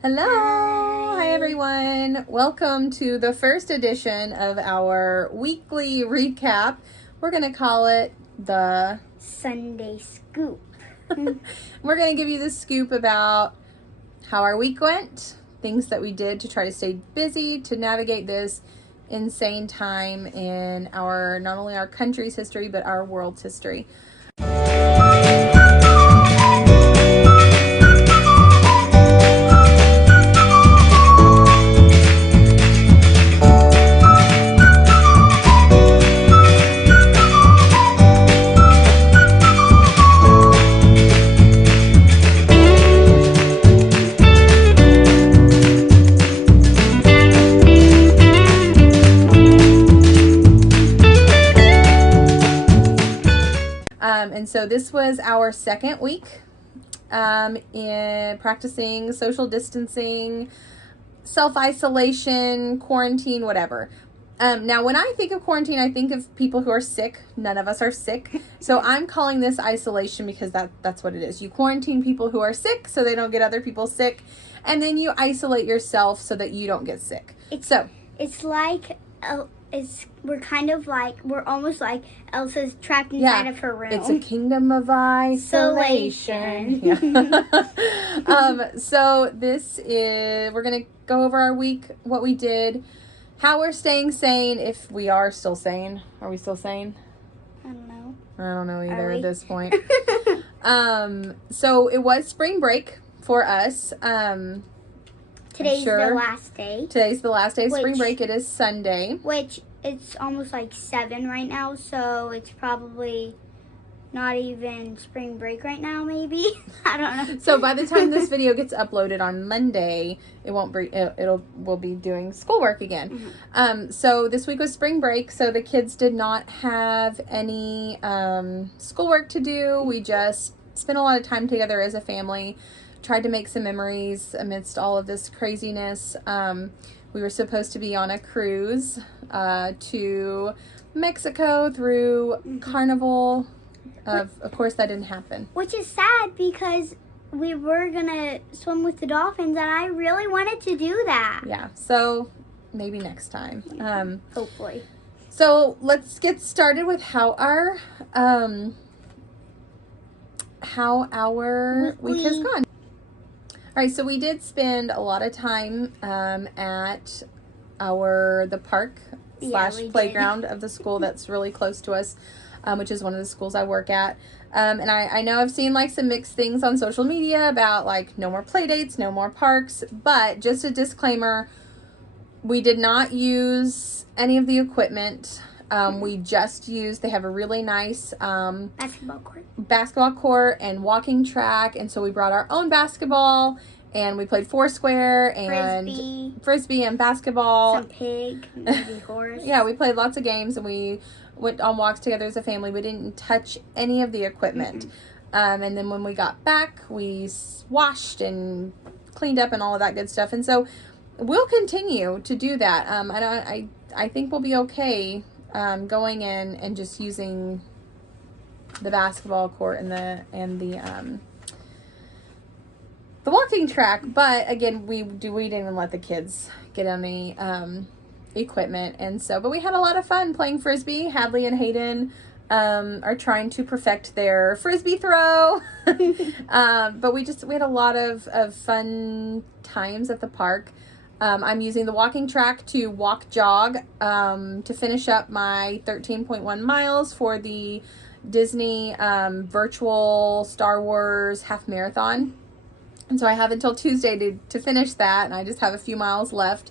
Hello! Hi Hi. everyone! Welcome to the first edition of our weekly recap. We're going to call it the Sunday Scoop. We're going to give you the scoop about how our week went, things that we did to try to stay busy, to navigate this insane time in our, not only our country's history, but our world's history. And so this was our second week in practicing social distancing, self-isolation, quarantine, whatever. Now, when I think of quarantine, I think of people who are sick. None of us are sick. So I'm calling this isolation because that's what it is. You quarantine people who are sick so they don't get other people sick. And then you isolate yourself so that you don't get sick. It's like we're almost like Elsa's trapped inside of her room. It's a kingdom of isolation. Yeah. So this is, we're going to go over our week, what we did, how we're staying sane, if we are still sane. Are we still sane? I don't know. I don't know either at this point. So it was spring break for us. Today's the last day. Today's the last day of spring break. It is Sunday. Which it's almost like 7 right now, so it's probably not even spring break right now, maybe. I don't know. So by the time this video gets uploaded on Monday, we'll be doing schoolwork again. Mm-hmm. So this week was spring break, so the kids did not have any schoolwork to do. We just spent a lot of time together as a family. Tried to make some memories amidst all of this craziness. We were supposed to be on a cruise to Mexico through Carnival. Of course, that didn't happen. Which is sad because we were going to swim with the dolphins, and I really wanted to do that. Yeah, so maybe next time. Hopefully. So let's get started with how our week has gone. All right, so we did spend a lot of time at the park / playground of the school that's really close to us, which is one of the schools I work at. And I know I've seen like some mixed things on social media about like no more play dates, no more parks, but just a disclaimer, we did not use any of the equipment. We just they have a really nice basketball court and walking track, and so we brought our own basketball and we played Foursquare and frisbee and basketball. Some pig, maybe horse. Yeah, we played lots of games and we went on walks together as a family. We didn't touch any of the equipment. And then when we got back, we washed and cleaned up and all of that good stuff. And so we'll continue to do that. I think we'll be okay going in and just using the basketball court and the walking track. But again, we didn't even let the kids get on the equipment, and so but we had a lot of fun playing frisbee. Hadley and Hayden are trying to perfect their frisbee throw. But we had a lot of fun times at the park. I'm using the walking track to jog to finish up my 13.1 miles for the Disney virtual Star Wars half marathon. And so I have until Tuesday to finish that, and I just have a few miles left.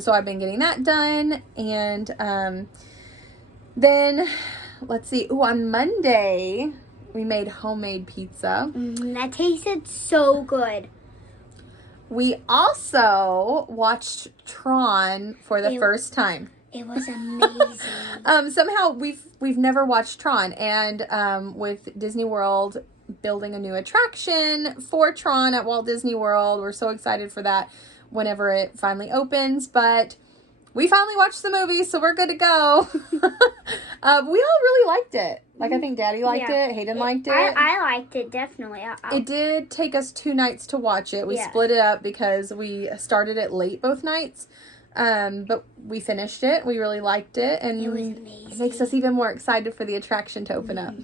So I've been getting that done. And then, let's see. On Monday, we made homemade pizza. That tasted so good. We also watched Tron for the first time. It was amazing. Somehow we've never watched Tron, and with Disney World building a new attraction for Tron at Walt Disney World, we're so excited for that whenever it finally opens. But we finally watched the movie, so we're good to go. We all really liked it. Like, I think Daddy liked it. Hayden liked it. I liked it, definitely. It did take us 2 nights to watch it. We split it up because we started it late both nights. But we finished it. We really liked it. And it was amazing. It makes us even more excited for the attraction to open up.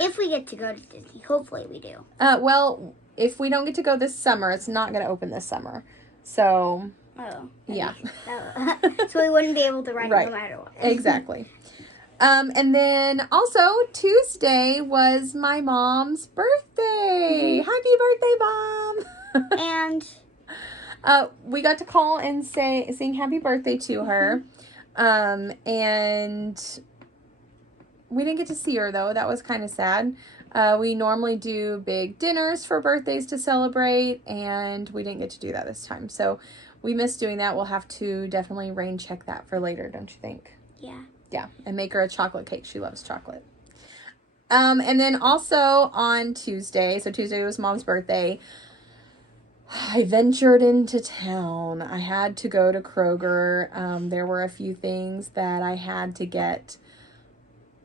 If we get to go to Disney. Hopefully we do. Well, if we don't get to go this summer, it's not going to open this summer. So... Oh. Yeah. So we wouldn't be able to ride it no matter what. Exactly. And then also Tuesday was my mom's birthday. Happy birthday, Mom. And we got to call and sing happy birthday to her. And we didn't get to see her though. That was kind of sad. We normally do big dinners for birthdays to celebrate, and we didn't get to do that this time. So we missed doing that. We'll have to definitely rain check that for later, don't you think? Yeah. Yeah, and make her a chocolate cake. She loves chocolate. And then also on Tuesday, so Tuesday was Mom's birthday, I ventured into town. I had to go to Kroger. There were a few things that I had to get,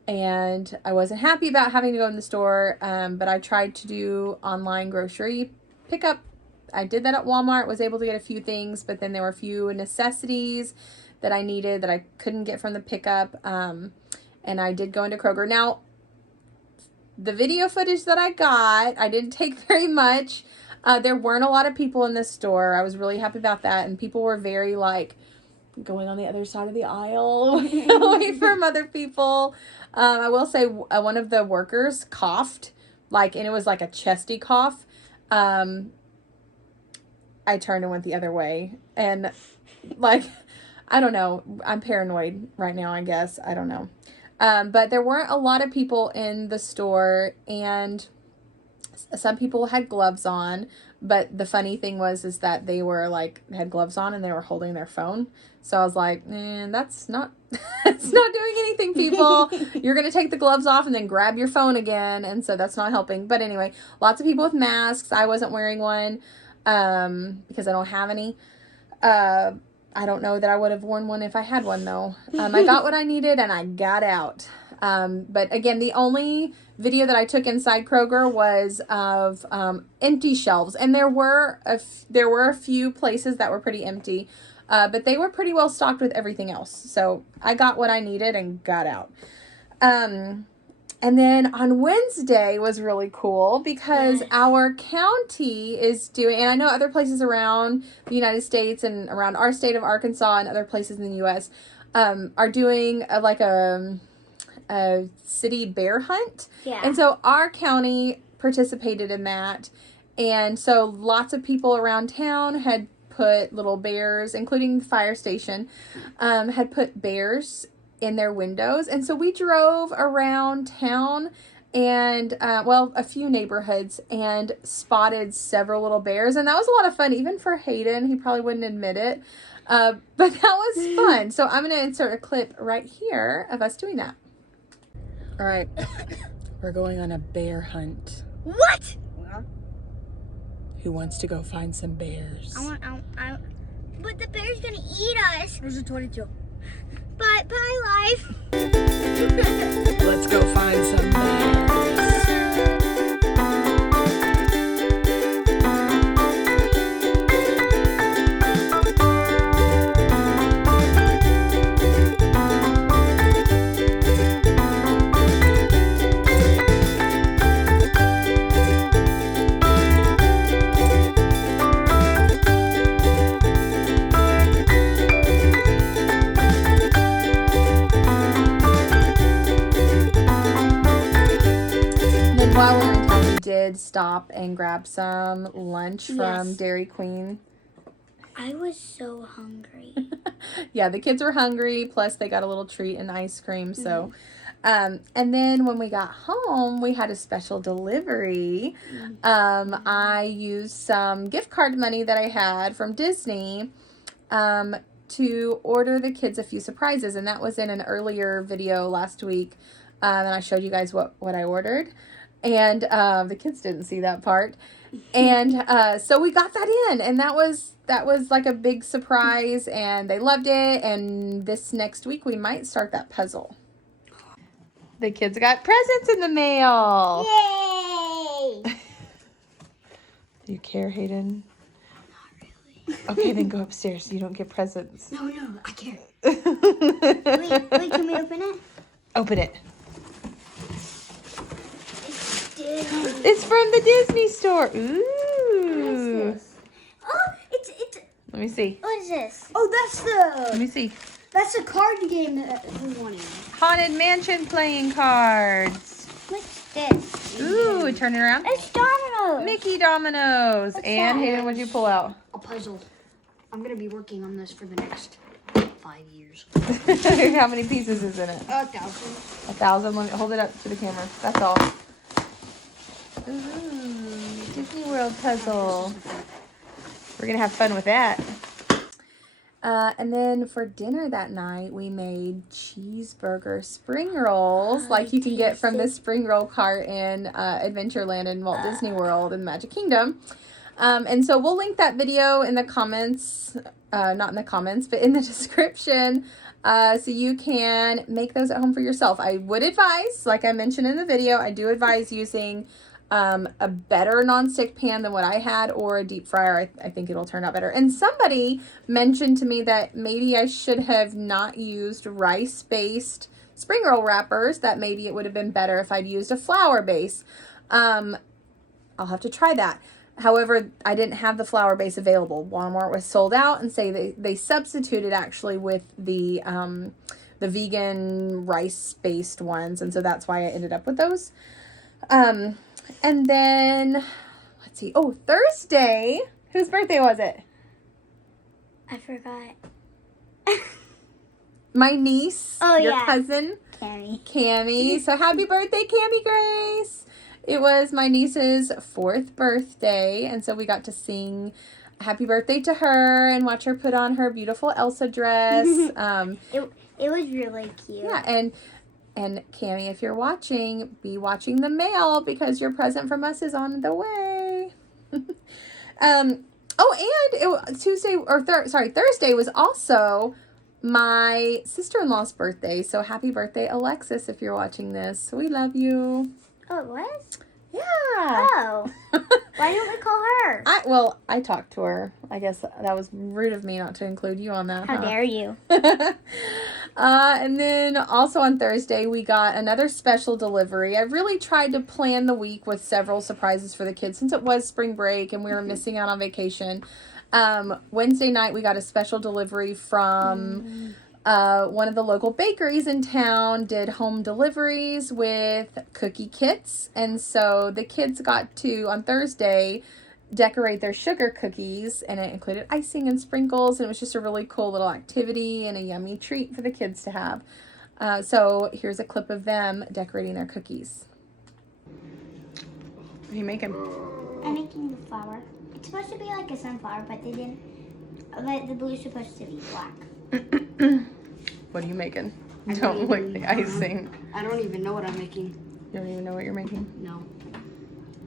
and I wasn't happy about having to go in the store, but I tried to do online grocery pickup. I did that at Walmart, was able to get a few things, but then there were a few necessities that I needed that I couldn't get from the pickup, and I did go into Kroger. Now, the video footage that I got, I didn't take very much. There weren't a lot of people in this store. I was really happy about that, and people were very, like, going on the other side of the aisle away from other people. I will say one of the workers coughed, and it was like a chesty cough. I turned and went the other way, and I don't know. I'm paranoid right now, I guess. I don't know. But there weren't a lot of people in the store, and some people had gloves on, but the funny thing was that they were had gloves on and they were holding their phone. So I was like, that's not, it's not doing anything, people. You're going to take the gloves off and then grab your phone again. And so that's not helping. But anyway, lots of people with masks. I wasn't wearing one, because I don't have any. I don't know that I would have worn one if I had one though. I got what I needed and I got out. But again, the only video that I took inside Kroger was of empty shelves, and there were a few places that were pretty empty, but they were pretty well stocked with everything else. So I got what I needed and got out. And then on Wednesday was really cool because our county is doing, and I know other places around the United States and around our state of Arkansas and other places in the U.S. Are doing a city bear hunt. Yeah. And so our county participated in that. And so lots of people around town had put little bears, including the fire station, had put bears in their windows. And so we drove around town and, a few neighborhoods and spotted several little bears. And that was a lot of fun, even for Hayden. He probably wouldn't admit it. But that was fun. So I'm going to insert a clip right here of us doing that. All right. We're going on a bear hunt. What? Who wants to go find some bears? But the bear's going to eat us. There's a 22. Bye, life. Let's go find some bears. While we were in town, we did stop and grab some lunch from Dairy Queen. I was so hungry. Yeah, the kids were hungry, plus they got a little treat and ice cream. So, and then when we got home, we had a special delivery. I used some gift card money that I had from Disney to order the kids a few surprises, and that was in an earlier video last week. And I showed you guys what I ordered. And the kids didn't see that part. And so we got that in, and that was like a big surprise, and they loved it. And this next week we might start that puzzle. The kids got presents in the mail. Yay! Do you care, Hayden? Not really. Okay, then go upstairs so you don't get presents. No, I care. Wait, can we open it? Open it. It's It's from the Disney store. Ooh. What is this? Oh, it's. Let me see. What is this? Oh, Let me see. that's the card game that we wanted. Haunted Mansion playing cards. What's this? Ooh, turn it around. It's dominoes. Mickey Dominoes. What's And that? Hayden, what'd you pull out? A puzzle. I'm gonna be working on this for the next 5 years. How many pieces is in it? 1,000. 1,000. Let me hold it up to the camera. That's all. Ooh, Disney World puzzle. We're gonna have fun with that. And then for dinner that night, we made cheeseburger spring rolls, like you can get from the spring roll cart in Adventureland in Walt Disney World in the Magic Kingdom. And so we'll link that video in the comments, not in the comments, but in the description, so you can make those at home for yourself. I would advise, like I mentioned in the video, I do advise using a better nonstick pan than what I had, or a deep fryer. I think it'll turn out better. And somebody mentioned to me that maybe I should have not used rice-based spring roll wrappers, that maybe it would have been better if I'd used a flour base. I'll have to try that. However, I didn't have the flour base available. Walmart was sold out, and say they substituted actually with the vegan rice-based ones, and so that's why I ended up with those. And then, let's see. Oh, Thursday. Whose birthday was it? I forgot. My niece. Oh, your yeah. cousin. Cammie. So happy birthday, Cammie Grace. It was my niece's 4th birthday, and so we got to sing happy birthday to her and watch her put on her beautiful Elsa dress. It was really cute. Yeah, and Cammie, if you're watching, be watching the mail, because your present from us is on the way. Thursday was also my sister-in-law's birthday. So happy birthday, Alexis, if you're watching this. We love you. Oh, it was? Yeah. Oh. Why didn't we call her? I talked to her. I guess that was rude of me not to include you on that. How dare you? And then also on Thursday, we got another special delivery. I really tried to plan the week with several surprises for the kids since it was spring break and we were missing out on vacation. Wednesday night, we got a special delivery from one of the local bakeries in town, did home deliveries with cookie kits. And so the kids got to, on Thursday, decorate their sugar cookies, and it included icing and sprinkles, and it was just a really cool little activity and a yummy treat for the kids to have. So here's a clip of them decorating their cookies. What are you making? I'm making the flower. It's supposed to be like a sunflower, but they didn't. But the blue's supposed to be black. What are you making? Don't lick the icing. I don't even know what I'm making. You don't even know what you're making? No.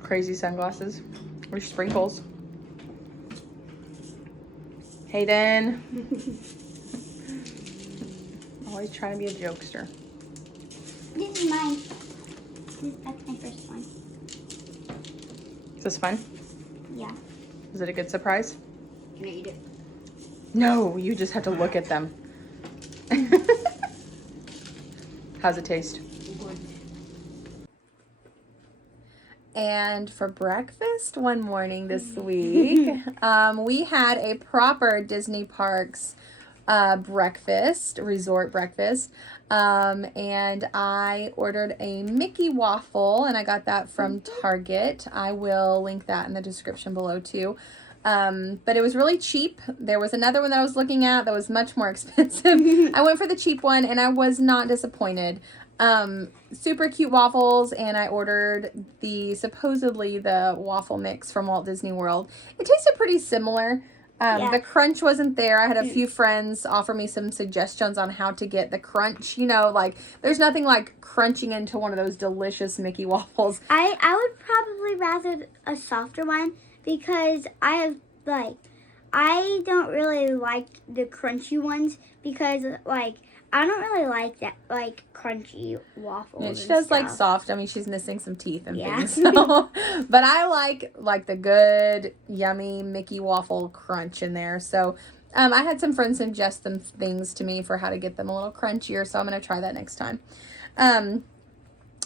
Crazy sunglasses. Or sprinkles. Hayden. Always trying to be a jokester. This is mine. That's my first one. Is this fun? Yeah. Is it a good surprise? Can I eat it? No, you just have to look at them. How's it taste? Good. And for breakfast one morning this week, we had a proper Disney Parks breakfast, resort breakfast. And I ordered a Mickey waffle, and I got that from Target. I will link that in the description below too. But it was really cheap. There was another one that I was looking at that was much more expensive. I went for the cheap one, and I was not disappointed. Super cute waffles, and I ordered supposedly the waffle mix from Walt Disney World. It tasted pretty similar. The crunch wasn't there. I had a few friends offer me some suggestions on how to get the crunch. You know, like, there's nothing like crunching into one of those delicious Mickey waffles. I would probably rather a softer one because I don't really like the crunchy ones because, like, I don't really like that, like, crunchy waffles. Yeah, she does like soft. I mean, she's missing some teeth and things. So. But I like the good, yummy Mickey waffle crunch in there. So I had some friends suggest some things to me for how to get them a little crunchier. So I'm going to try that next time.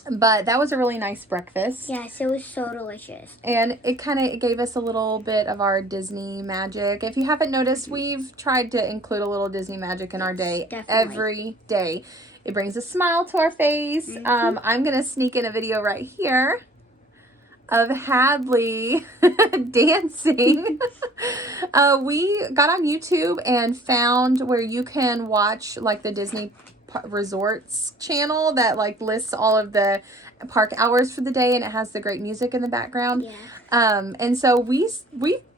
But that was a really nice breakfast. Yes, it was so delicious. And it kind of gave us a little bit of our Disney magic. If you haven't noticed, we've tried to include a little Disney magic in our day every day. It brings a smile to our face. Mm-hmm. I'm going to sneak in a video right here of Hadley dancing. We got on YouTube and found where you can watch like the Disney Resorts channel that like lists all of the park hours for the day, and it has the great music in the background. Yeah. And so we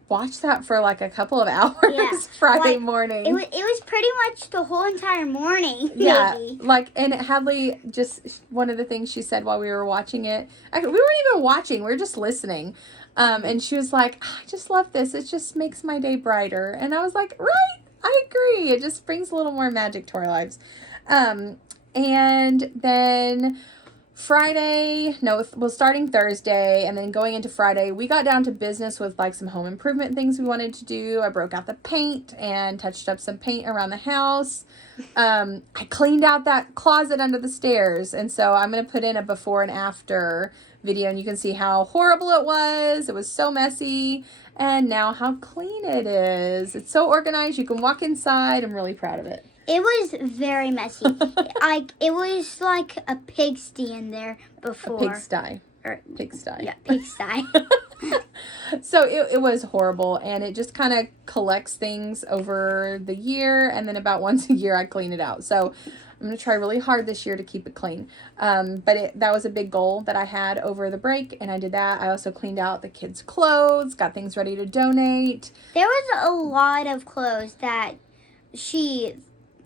watched that for like a couple of hours Friday morning. It was pretty much the whole entire morning. Yeah, like, and Hadley, just one of the things she said while we were watching it, we weren't even watching, we were just listening. And she was like, I just love this. It just makes my day brighter. And I was like, right, I agree. It just brings a little more magic to our lives. And then starting Thursday and then going into Friday, we got down to business with like some home improvement things we wanted to do. I broke out the paint and touched up some paint around the house. I cleaned out that closet under the stairs. And so I'm going to put in a before and after video and you can see how horrible it was. It was so messy. And now how clean it is. It's so organized. You can walk inside. I'm really proud of it. It was very messy. It was like a pigsty in there before. A pigsty. Pigsty. Yeah, pigsty. So it was horrible, and it just kind of collects things over the year, and then about once a year I clean it out. So I'm going to try really hard this year to keep it clean. But that was a big goal that I had over the break, and I did that. I also cleaned out the kids' clothes, got things ready to donate. There was a lot of clothes that she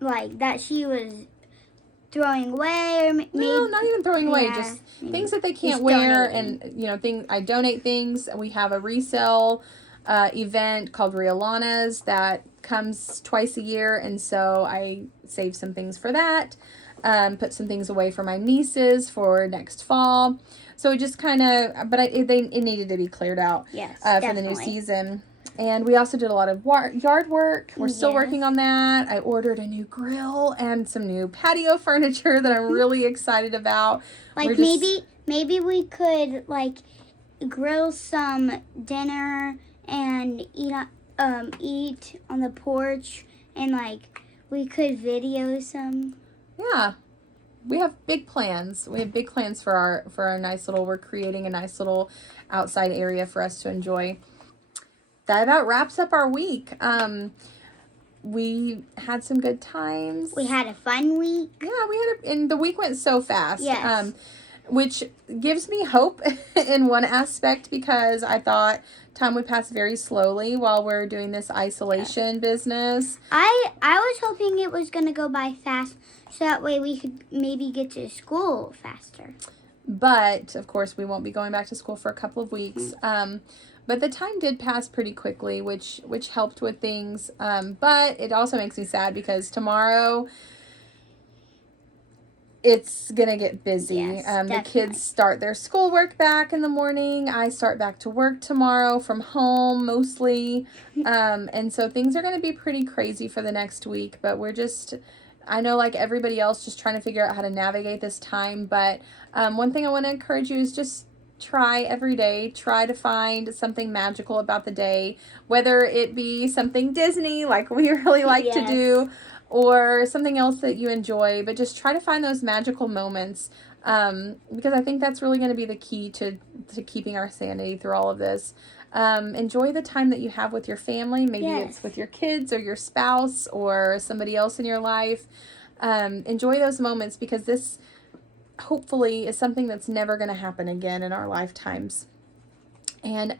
was throwing away, or no, not even throwing away, just things that they can't wear, and I donate things. We have a resale event called Riolana's that comes twice a year, and so I save some things for that. Put some things away for my nieces for next fall. So it just kind of, but it needed to be cleared out for the new season. And we also did a lot of yard work. We're still working on that. I ordered a new grill and some new patio furniture that I'm really excited about. Like maybe we could like grill some dinner and eat on the porch, and like we could video some. Yeah. We have big plans. We have big plans for our nice little, we're creating a nice little outside area for us to enjoy. That about wraps up our week. We had some good times. We had a fun week. Yeah, and the week went so fast. Yes. Which gives me hope in one aspect, because I thought time would pass very slowly while we're doing this isolation business. I was hoping it was going to go by fast, so that way we could maybe get to school faster. But, of course, we won't be going back to school for a couple of weeks. But the time did pass pretty quickly, which helped with things. But it also makes me sad because tomorrow it's going to get busy. Yes, the kids start their schoolwork back in the morning. I start back to work tomorrow from home mostly. And so things are going to be pretty crazy for the next week. But I know like everybody else, just trying to figure out how to navigate this time. But one thing I want to encourage you is just try every day. Try to find something magical about the day, whether it be something Disney like we really like to do, or something else that you enjoy, but just try to find those magical moments, because I think that's really going to be the key to keeping our sanity through all of this. Enjoy the time that you have with your family. Maybe it's with your kids or your spouse or somebody else in your life. Enjoy those moments, because this hopefully is something that's never going to happen again in our lifetimes. And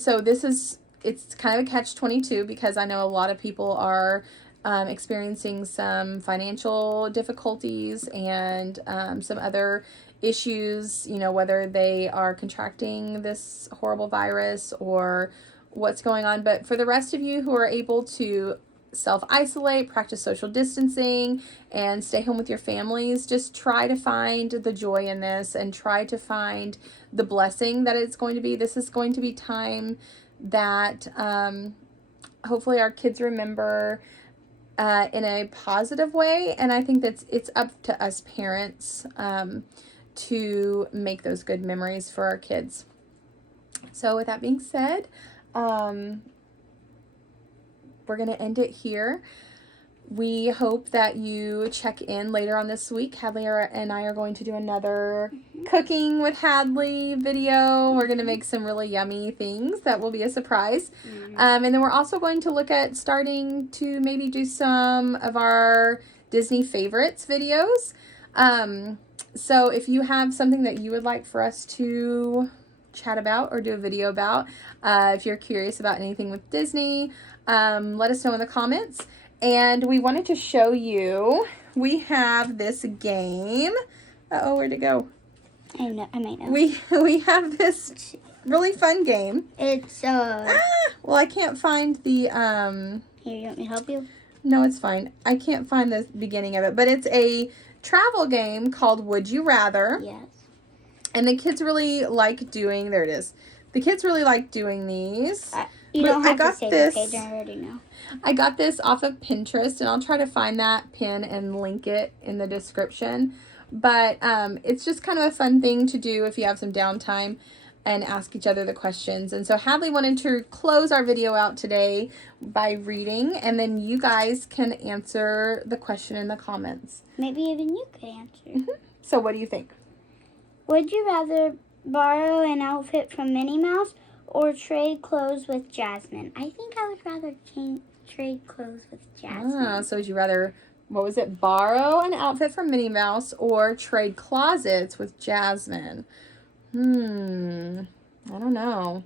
so this is it's kind of a catch-22 because I know a lot of people are experiencing some financial difficulties and some other issues, you know, whether they are contracting this horrible virus or what's going on. But for the rest of you who are able to self-isolate, practice social distancing, and stay home with your families, just try to find the joy in this and try to find the blessing that it's going to be. This is going to be time that hopefully our kids remember in a positive way, and I think that it's up to us parents to make those good memories for our kids. So with that being said, we're going to end it here. We hope that you check in later on this week. Hadley and I are going to do another cooking with Hadley video. We're going to make some really yummy things that will be a surprise. And then we're also going to look at starting to maybe do some of our Disney favorites videos. So if you have something that you would like for us to chat about or do a video about, if you're curious about anything with Disney, let us know in the comments. And we wanted to show you, we have this game. Uh-oh, where'd it go? I might know. We have this really fun game. It's, well, I can't find the, Here, you want me to help you? No, it's fine. I can't find the beginning of it. But it's a travel game called Would You Rather. Yes. And the kids really like doing, there it is. The kids really like doing these. You don't have to say this. the page, I already know. I got this off of Pinterest, and I'll try to find that pin and link it in the description. But it's just kind of a fun thing to do if you have some downtime and ask each other the questions. And so Hadley wanted to close our video out today by reading, and then you guys can answer the question in the comments. Maybe even you could answer. So what do you think? Would you rather borrow an outfit from Minnie Mouse or trade clothes with Jasmine? I think I would rather trade clothes with Jasmine. So would you rather, what was it, borrow an outfit from Minnie Mouse or trade closets with Jasmine? I don't know.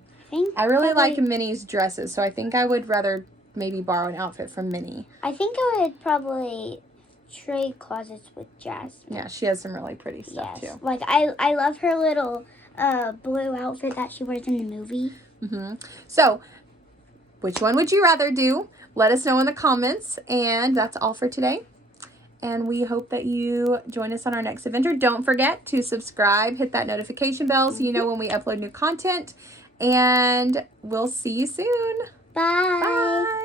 I really like Minnie's dresses, so I think I would rather maybe borrow an outfit from Minnie. I think I would probably trade closets with Jasmine. Yeah, she has some really pretty stuff too. Like I love her little blue outfit that she wears in the movie. So, which one would you rather do? Let us know in the comments. And that's all for today. And we hope that you join us on our next adventure. Don't forget to subscribe, hit that notification bell so you know when we upload new content. And we'll see you soon. Bye. Bye.